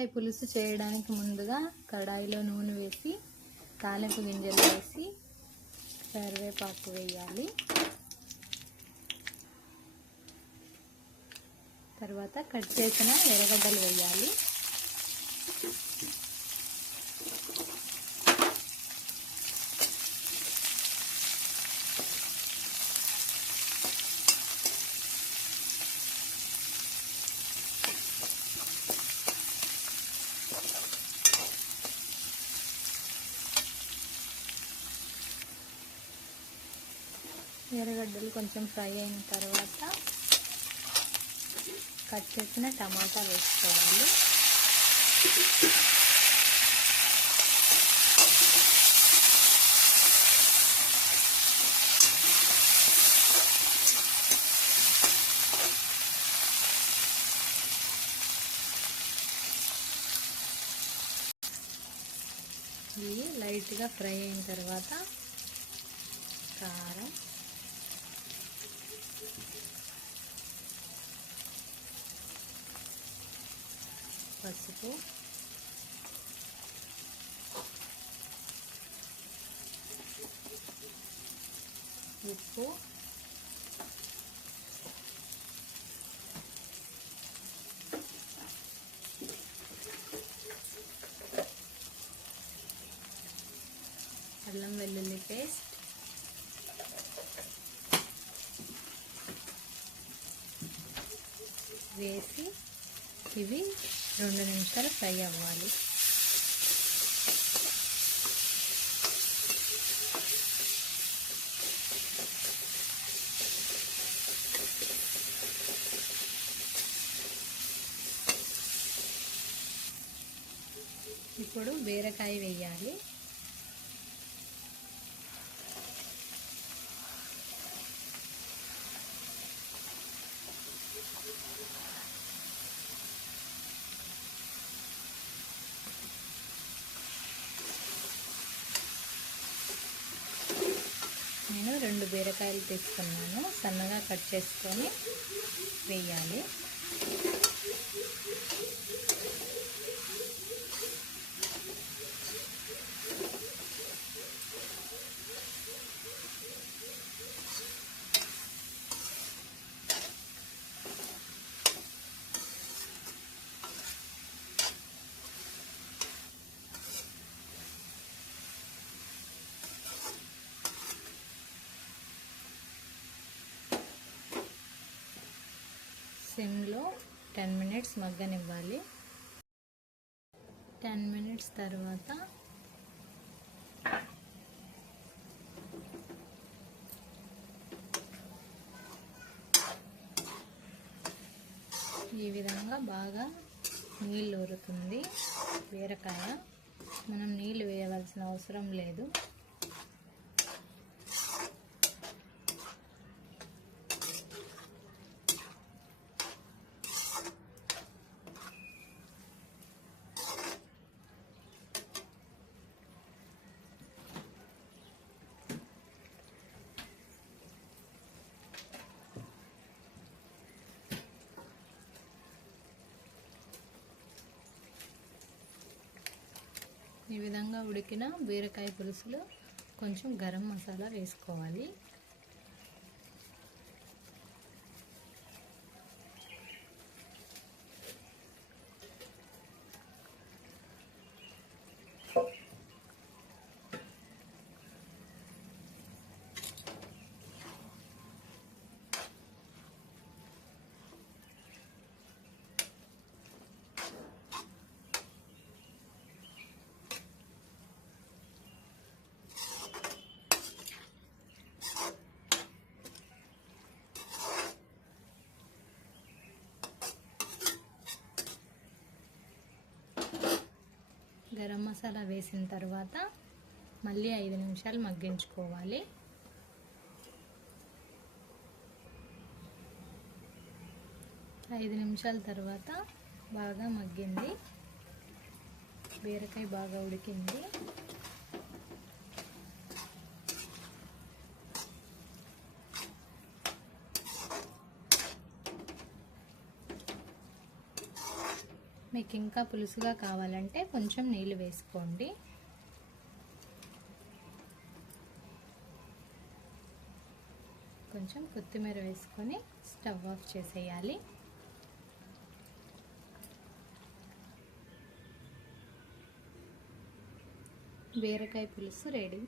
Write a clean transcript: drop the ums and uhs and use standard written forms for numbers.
ఈ పులుసు చేయడానికి ముందుగా కడాయిలో నూనె వేసి తాలింపు గింజలు వేసి కరివేపాకు వేయాలి. తర్వాత కట్ చేసిన ఎర్రగడ్డలు వేయాలి. ఎర్రగడ్డలు కొంచెం ఫ్రై అయిన తర్వాత కట్ చేసిన టమాటా వేసుకోవాలి. ఇవి లైట్గా ఫ్రై అయిన తర్వాత కారం, పసుపు, ఉప్పు, అల్లం వెల్లుల్లి పేస్ట్, వేసి ఇవి 2 నిమిషాలు ఫ్రై అవ్వాలి. ఇప్పుడు బీరకాయ వేయాలి. నేను 2 బీరకాయలు తీసుకున్నాను, సన్నగా కట్ చేసుకొని వేయాలి. సిమ్లో 10 మినిట్స్ మగ్గనివ్వాలి. 10 మినిట్స్ తర్వాత ఈ విధంగా బాగా నీళ్ళు ఊరుతుంది బీరకాయ. మనం నీళ్ళు వేయవలసిన అవసరం లేదు. ఈ విధంగా ఉడికిన బీరకాయ పులుసులో కొంచెం గరం మసాలా వేసుకోవాలి. గరం మసాలా వేసిన తర్వాత మళ్ళీ 5 నిమిషాలు మగ్గించుకోవాలి. ఐదు నిమిషాల తర్వాత బాగా మగ్గింది, బీరకాయ బాగా ఉడికింది. మీకు ఇంకా పులుసుగా కావాలంటే కొంచెం నీళ్ళు వేసుకోండి. కొంచెం కొత్తిమీర వేసుకొని స్టవ్ ఆఫ్ చేసేయాలి. బీరకాయ పులుసు రెడీ.